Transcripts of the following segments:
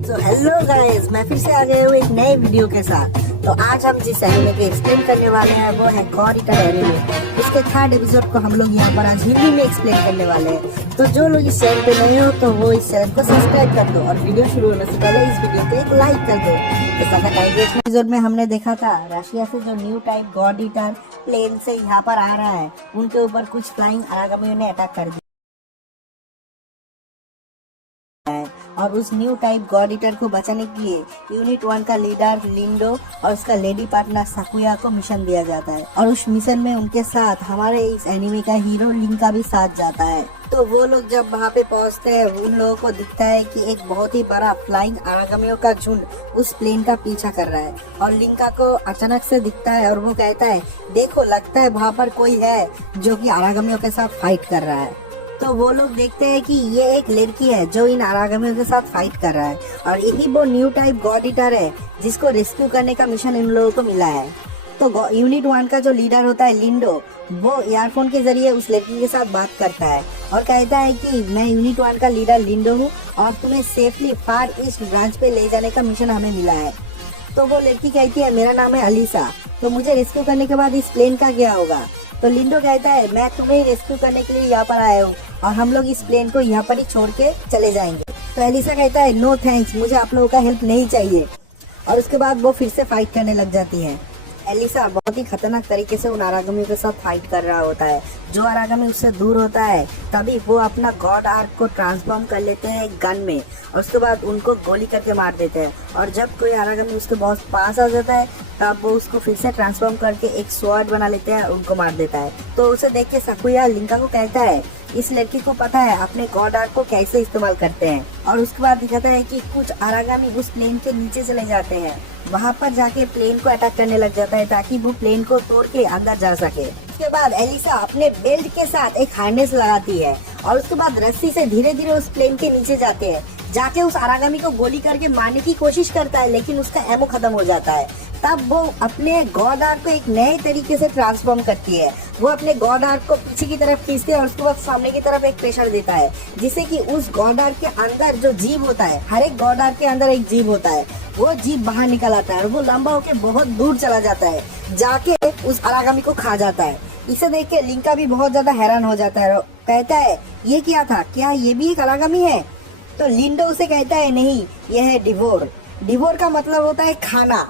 तो hello guys, मैं फिर से आ गया हूँ एक नए वीडियो के साथ। तो आज हम जिस एनिमे के एक्सप्लेन करने वाले हैं वो है गॉड ईटर एनिमे। उसके थर्ड एपिसोड को हम लोग यहाँ पर आज हिंदी में एक्सप्लेन करने वाले हैं। तो जो लोग इस चैनल पे नए हो तो वो इस चैनल को सब्सक्राइब कर दो और वीडियो शुरू होने से पहले इस वीडियो को एक लाइक कर दो। तो एपिसोड में हमने देखा था रशिया से जो न्यू टाइप गॉड ईटर प्लेन से यहाँ पर आ रहा है, उनके ऊपर कुछ फ्लाइंग आरागामियों ने अटैक कर दिया और उस न्यू टाइप गॉड ईटर को बचाने के लिए यूनिट 1 का लीडर लिंडो और उसका लेडी पार्टनर साकुया को मिशन दिया जाता है। और उस मिशन में उनके साथ हमारे इस एनिमे का हीरो लिंका भी साथ जाता है। तो वो लोग जब वहाँ पे पहुँचते हैं, उन लोगों को दिखता है कि एक बहुत ही बड़ा फ्लाइंग आरागामियों का झुंड उस प्लेन का पीछा कर रहा है। और लिंका को अचानक से दिखता है और वो कहता है, देखो लगता है वहाँ पर कोई है जो कि आरागामियों के साथ फाइट कर रहा है। तो वो लोग देखते हैं कि ये एक लड़की है जो इन आरागामियों के साथ फाइट कर रहा है और यही वो न्यू टाइप गॉड ईटर है जिसको रेस्क्यू करने का मिशन इन लोगों को मिला है। तो यूनिट 1 का जो लीडर होता है लिंडो, वो ईयरफोन के जरिए उस लड़की के साथ बात करता है और कहता है कि मैं यूनिट 1 का लीडर लिंडो हूँ और तुम्हें सेफली फार ईस्ट ब्रांच पे ले जाने का मिशन हमें मिला है। तो वो लड़की कहती है, मेरा नाम है अलीसा, तो मुझे रेस्क्यू करने के बाद इस प्लेन का क्या होगा? तो लिंडो कहता है, मैं तुम्हें रेस्क्यू करने के लिए यहाँ पर आया हूँ और हम लोग इस प्लेन को यहाँ पर ही छोड़ के चले जाएंगे। तो एलिसा कहता है, नो थैंक्स, मुझे आप लोगों का हेल्प नहीं चाहिए। और उसके बाद वो फिर से फाइट करने लग जाती है। एलिसा बहुत ही खतरनाक तरीके से उन आरागामियों के साथ फाइट कर रहा होता है। जो आरागामी उससे दूर होता है तभी वो अपना गॉड आर्क को ट्रांसफॉर्म कर लेते हैं गन में और उसके बाद उनको गोली करके मार देते हैं। और जब कोई आरागामी उसके बहुत पास आ जाता है तब वो उसको फिर से ट्रांसफॉर्म करके एक स्वॉर्ड बना लेते हैं और उनको मार देता है। तो उसे देख के साकुया लिंका को कहता है, इस लड़की को पता है अपने गॉड आर्क को कैसे इस्तेमाल करते हैं। और उसके बाद दिखाता है कि कुछ आरागामी उस प्लेन के नीचे चले जाते हैं, वहाँ पर जाके प्लेन को अटैक करने लग जाता है ताकि वो प्लेन को तोड़ के अंदर जा सके। उसके बाद एलिसा अपने बेल्ट के साथ एक हार्नेस लगाती है और उसके बाद रस्सी से धीरे धीरे उस प्लेन के नीचे जाते हैं, जाके उस आरागामी को गोली करके मारने की कोशिश करता है, लेकिन उसका एमो खत्म हो जाता है। तब वो अपने गॉड आर्क को एक नए तरीके से ट्रांसफॉर्म करती है। वो अपने गॉड आर्क को पीछे की तरफ खींचती है और उसके बाद सामने की तरफ एक प्रेशर देता है, जिससे कि उस गॉड आर्क के अंदर जो जीव होता है, हर एक गॉड आर्क के अंदर एक जीव होता है, वो जीव बाहर निकल आता है और वो लंबा होकर बहुत दूर चला जाता है, जाके उस आरागामी को खा जाता है। इसे देख के लिंका भी बहुत ज्यादा हैरान हो जाता है, कहता है, ये क्या था, क्या ये भी एक आरागामी है? तो लिंडो उसे कहता है, नहीं, यह है डिवोर। डिवोर का मतलब होता है खाना,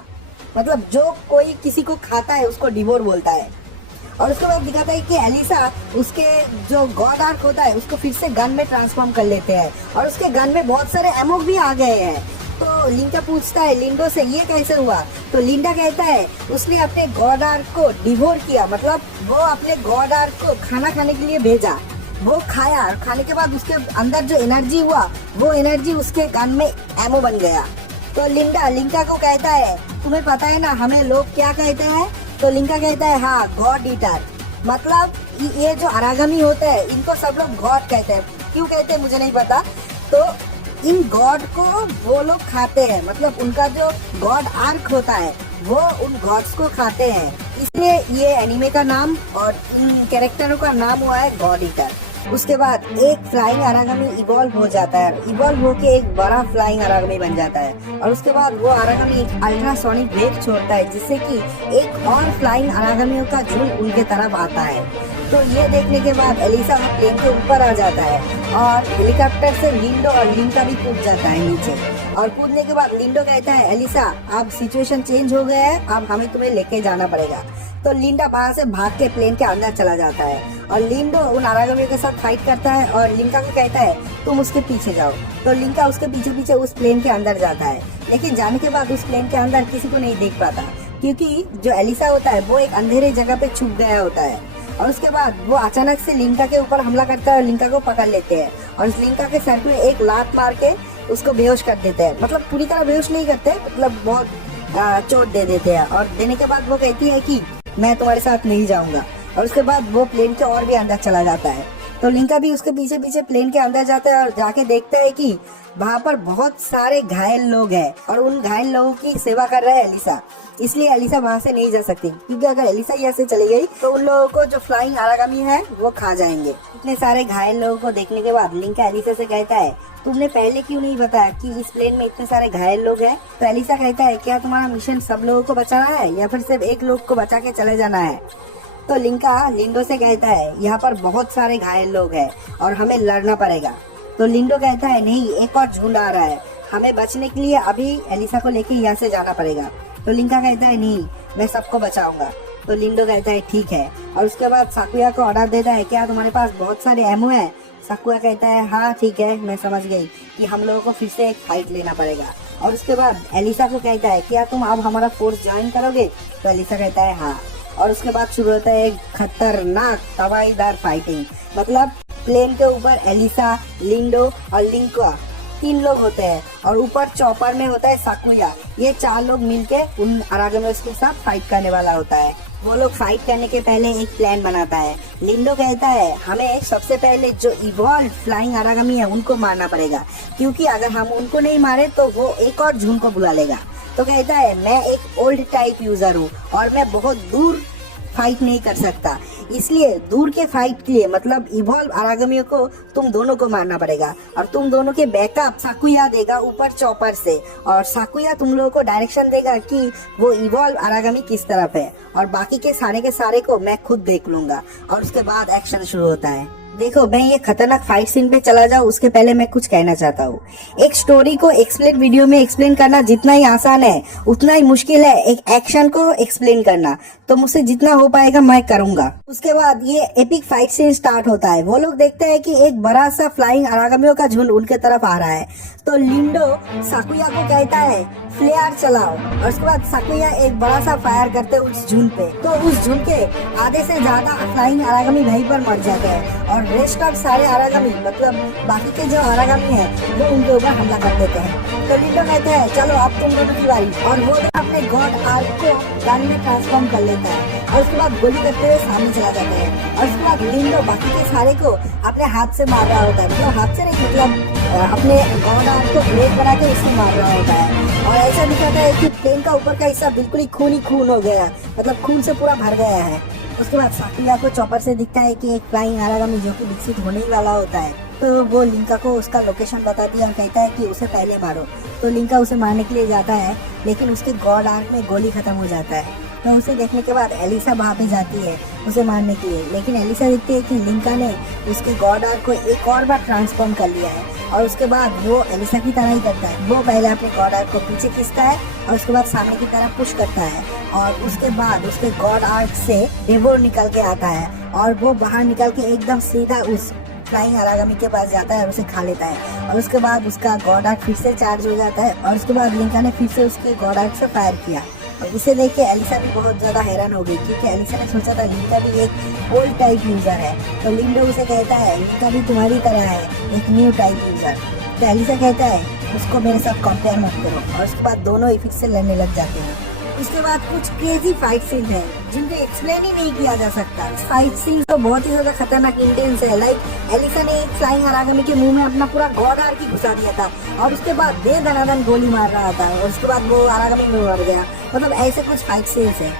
मतलब जो कोई किसी को खाता है उसको डिवोर बोलता है। और उसके बाद दिखाता है कि एलिसा उसके जो गॉड आर्क होता है उसको फिर से गन में ट्रांसफॉर्म कर लेते हैं और उसके गन में बहुत सारे एमो भी आ गए हैं। तो लिंका पूछता है लिंडो से, ये कैसे हुआ? तो लिंडा कहता है, उसने अपने गॉड आर्क को डिवोर किया, मतलब वो अपने गॉड आर्क को खाना खाने के लिए भेजा, वो खाया और खाने के बाद उसके अंदर जो एनर्जी हुआ वो एनर्जी उसके गन में एमो बन गया। तो लिंका को कहता है, तुम्हें पता है ना हमें लोग क्या कहते हैं? तो लिंका कहता है, हाँ, गॉड ईटर, मतलब ये जो आरागामी होते हैं इनको सब लोग गॉड कहते हैं। क्यों कहते हैं मुझे नहीं पता। तो इन गॉड को वो लोग खाते हैं, मतलब उनका जो गॉड आर्क होता है वो उन गॉड्स को खाते हैं, इसलिए ये एनिमे का नाम और इन कैरेक्टरों का नाम हुआ है गॉड ईटर। उसके बाद एक फ्लाइंग आरागामी इवॉल्व हो जाता है, इवॉल्व होके एक बड़ा फ्लाइंग आरागामी बन जाता है और उसके बाद वो आरागामी एक अल्ट्रासोनिक वेव छोड़ता है, जिससे कि एक और फ्लाइंग आरागामियों का झुंड उनके तरफ आता है। तो ये देखने के बाद एलिसा प्लेन के ऊपर आ जाता है और हेलीकॉप्टर से लिंडो और लिंका भी कूद जाता है नीचे। और कूदने के बाद लिंडो कहता है, एलिसा अब सिचुएशन चेंज हो गया है, अब हमें तुम्हें लेके जाना पड़ेगा। तो लिंडा बाहर से भाग के प्लेन के अंदर चला जाता है और लिंडो उन आरागामियों के साथ फाइट करता है और लिंका को कहता है, तुम उसके पीछे जाओ। तो लिंका उसके पीछे पीछे उस प्लेन के अंदर जाता है, लेकिन जाने के बाद उस प्लेन के अंदर किसी को नहीं देख पाता, क्योंकि जो एलिसा होता है वो एक अंधेरे जगह पे छुप गया होता है। और उसके बाद वो अचानक से लिंका के ऊपर हमला करता है और लिंका को पकड़ लेते हैं और उस लिंका के सर में एक लात मार के उसको बेहोश कर देते हैं, मतलब पूरी तरह बेहोश नहीं करते, मतलब बहुत चोट दे देते हैं। और देने के बाद वो कहती है कि मैं तुम्हारे साथ नहीं जाऊंगा और उसके बाद वो प्लेन के और भी अंदर चला जाता है। तो लिंका भी उसके पीछे पीछे प्लेन के अंदर जाता है और जाके देखता है कि वहाँ पर बहुत सारे घायल लोग हैं और उन घायल लोगों की सेवा कर रहा है एलिसा। इसलिए एलिसा वहाँ से नहीं जा सकती, क्योंकि अगर एलिसा यहाँ से चली गई तो उन लोगों को जो फ्लाइंग आरागामी है वो खा जाएंगे। इतने सारे घायल लोगों को देखने के बाद लिंका एलिसा से कहता है, तुमने पहले क्यों नहीं बताया कि इस प्लेन में इतने सारे घायल लोग हैं? तो एलिसा कहता है, क्या तुम्हारा मिशन सब लोगों को बचाना है या फिर सिर्फ एक लोग को बचा के चले जाना है? तो लिंका लिंडो से कहता है, यहाँ पर बहुत सारे घायल लोग हैं और हमें लड़ना पड़ेगा। तो लिंडो कहता है, नहीं, एक और झुंड आ रहा है, हमें बचने के लिए अभी एलिसा को लेके यहाँ से जाना पड़ेगा। तो लिंका कहता है, नहीं, मैं सबको बचाऊंगा। तो लिंडो कहता है, ठीक है। और उसके बाद साकुया को ऑर्डर देता है, क्या तुम्हारे पास बहुत सारे एमओ है? साकुया कहता है, हाँ ठीक है, मैं समझ गई कि हम लोगों को फिर से एक फाइट लेना पड़ेगा। और उसके बाद एलिसा को कहता है, क्या तुम अब हमारा फोर्स ज्वाइन करोगे? तो एलिसा कहता है, हाँ। और उसके बाद शुरू होता है एक खतरनाक तबाहीदार फाइटिंग। मतलब प्लेन के ऊपर एलिसा, लिंडो और लिंका 3 लोग होते हैं और ऊपर चॉपर में होता है साकुया। ये 4 लोग मिलके उन आरागामियों के साथ फाइट करने वाला होता है। वो लोग फाइट करने के पहले एक प्लान बनाता है। लिंडो कहता है, हमें सबसे पहले जो इवॉल्व फ्लाइंग आरागामी है उनको मारना पड़ेगा, क्योंकि अगर हम उनको नहीं मारे तो वो एक और झुंड को बुला लेगा। तो कहता है, मैं एक ओल्ड टाइप यूजर हूँ और मैं बहुत दूर फाइट नहीं कर सकता, इसलिए दूर के फाइट के लिए मतलब इवॉल्व आरागामियों को तुम दोनों को मारना पड़ेगा। और तुम दोनों के बैकअप साकुया देगा ऊपर चॉपर से, और साकुया तुम लोगों को डायरेक्शन देगा कि वो इवॉल्व आरागामी किस तरफ है, और बाकी के सारे को मैं खुद देख लूंगा। और उसके बाद एक्शन शुरू होता है। देखो, मैं ये खतरनाक फाइट सीन पे चला जाऊँ उसके पहले मैं कुछ कहना चाहता हूँ। एक स्टोरी को एक्सप्लेन वीडियो में एक्सप्लेन करना जितना ही आसान है उतना ही मुश्किल है एक एक्शन को एक्सप्लेन करना। तो मुझसे जितना हो पाएगा मैं करूंगा। उसके बाद ये एपिक फाइट सीन स्टार्ट होता है। वो लोग देखते हैं कि एक बड़ा सा फ्लाइंग आरागामियों का झुंड उनके तरफ आ रहा है। तो लिंडो साकुया को कहता है, फ्लेयर चलाओ। और उसके बाद साकुया एक बड़ा सा फायर करते हैं उस झुंड पे। तो उस झुंड के आधे से ज्यादा फ्लाइंग आरागामी वहीं पर मर जाते हैं और रेस्ट ऑफ सारे आरागामी मतलब बाकी के जो आरागामी है वो उनके ऊपर हमला कर देते हैं। तो लिंडो कहते हैं, चलो अब तुम दोनों की बारी। और वो अपने गॉड आर्क को गन में ट्रांसफॉर्म कर लेता है और उसके बाद गोली करते हुए सामने चला जाता है। और उसके बाद लिंडो बाकी के सारे को अपने हाथ से मार रहा होता है, मतलब हाथ से नहीं, मतलब अपने गॉड आर्क को ब्लेड बना के उससे मार रहा होता है। और ऐसा दिखाता है कि प्लेन का ऊपर का हिस्सा बिल्कुल ही खून हो गया, मतलब खून से पूरा भर गया है। उसके बाद साकुया को चॉपर से दिखता है कि एक फ्लाइंग आरागामी जो कि विकसित होने ही वाला होता है। तो वो लिंका को उसका लोकेशन बता दिया और कहता है कि उसे पहले मारो। तो लिंका उसे मारने के लिए जाता है, लेकिन उसके गॉड आर्क में गोली खत्म हो जाता है। तो उसे देखने के बाद एलिसा वहाँ पे जाती है उसे मारने के लिए, लेकिन एलिसा देखती है कि लिंका ने उसके गॉड आर्क को एक और बार ट्रांसफॉर्म कर लिया है। और उसके बाद वो एलिसा की तरह ही करता है, वो पहले अपने गॉड आर्क को पीछे खींचता है और उसके बाद सामने की तरफ पुश करता है। और उसके बाद उसके गॉड आर्क से डेवोर निकल के आता है और वो बाहर निकल के एकदम सीधा उस फ्लाइंग आरागामी के पास जाता है और उसे खा लेता है। और उसके बाद उसका गॉड आर्क फिर से चार्ज हो जाता है और उसके बाद लिंका ने फिर से उसके गॉड आर्क से फायर किया। और इसे देख के एलिसा भी बहुत ज्यादा हैरान हो गई, क्योंकि एलिसा ने सोचा था लिंका भी एक ओल्ड टाइप यूजर है। तो लिंडो उसे कहता है, लिंका भी तुम्हारी तरह है, एक न्यू टाइप यूजर। तो एलिसा कहता है, उसको मेरे साथ कंपेयर मत करो। और उसके बाद दोनों इफिक्ट से लड़ने लग जाते हैं। उसके बाद कुछ क्रेजी फाइट सीन है जिनको एक्सप्लेन ही नहीं किया जा सकता। फाइट सीन तो बहुत ही ज्यादा खतरनाक इंटेंस है। लाइक एलिसा ने एक फ्लाइंग आरागामी के मुंह में अपना पूरा गॉड आर्क ही घुसा दिया था और उसके बाद दे दनादन गोली मार रहा था और उसके बाद वो आरागामी में मर गया। मतलब ऐसे कुछ फाइट सीन्स है।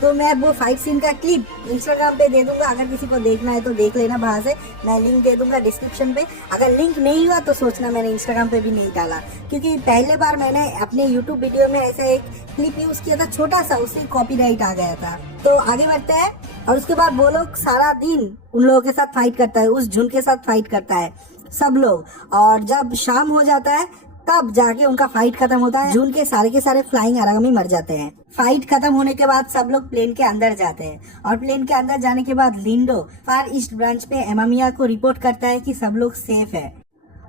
तो मैं वो फाइट सीन का क्लिप इंस्टाग्राम पे दे दूंगा, अगर किसी को देखना है तो देख लेना वहां से। मैं लिंक दे दूंगा डिस्क्रिप्शन पे। अगर लिंक नहीं हुआ तो सोचना मैंने इंस्टाग्राम पे भी नहीं डाला, क्योंकि पहले बार मैंने अपने यूट्यूब वीडियो में ऐसा एक क्लिप यूज किया था छोटा सा, उससे कॉपीराइट आ गया था। तो आगे बढ़ते हैं। और उसके बाद वो लोग सारा दिन उन लोगों के साथ फाइट करता है, उस झुंड के साथ फाइट करता है सब लोग। और जब शाम हो जाता है तब जाके उनका फाइट खत्म होता है। झुंड के सारे फ्लाइंग आरागामी मर जाते हैं। फाइट खत्म होने के बाद सब लोग प्लेन के अंदर जाते हैं और प्लेन के अंदर जाने के बाद लिंडो फार ईस्ट ब्रांच पे एमामिया को रिपोर्ट करता है कि सब लोग सेफ है।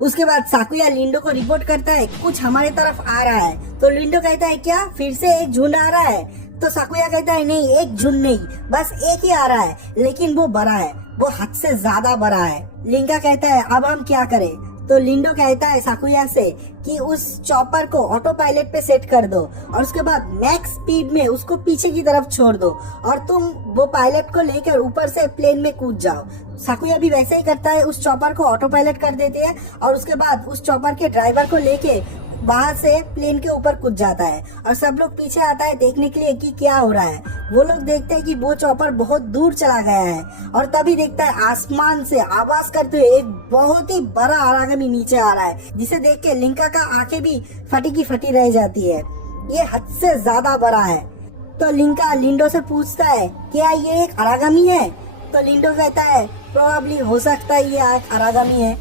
उसके बाद साकुया लिंडो को रिपोर्ट करता है कुछ हमारे तरफ आ रहा है। तो लिंडो कहता है, क्या फिर से एक झुंड आ रहा है? तो साकुया कहता है, नहीं, एक झुंड नहीं, बस एक ही आ रहा है, लेकिन वो बड़ा है, वो हद से ज्यादा बड़ा है। लिंका कहता है, अब हम क्या करें? तो लिंडो कहता है साकुया से कि उस चॉपर को ऑटो पायलट पे सेट कर दो और उसके बाद मैक्स स्पीड में उसको पीछे की तरफ छोड़ दो और तुम वो पायलट को लेकर ऊपर से प्लेन में कूद जाओ। साकुया भी वैसे ही करता है, उस चॉपर को ऑटो पायलट कर देते हैं और उसके बाद उस चॉपर के ड्राइवर को लेके वहां से प्लेन के ऊपर कूद जाता है और सब लोग पीछे आता है देखने के लिए कि क्या हो रहा है। वो लोग देखते हैं कि वो चॉपर बहुत दूर चला गया है और तभी देखता है आसमान से आवाज करते हुए एक बहुत ही बड़ा आरागमी नीचे आ रहा है, जिसे देख के लिंका का आंखें भी फटी की फटी रह जाती है। ये हद से ज्यादा बड़ा है। तो लिंका लिंडो से पूछता है क्या ये एक आरागमी है? तो लिंडो कहता है प्रोबेबली हो सकता है ये एक आरागमी है।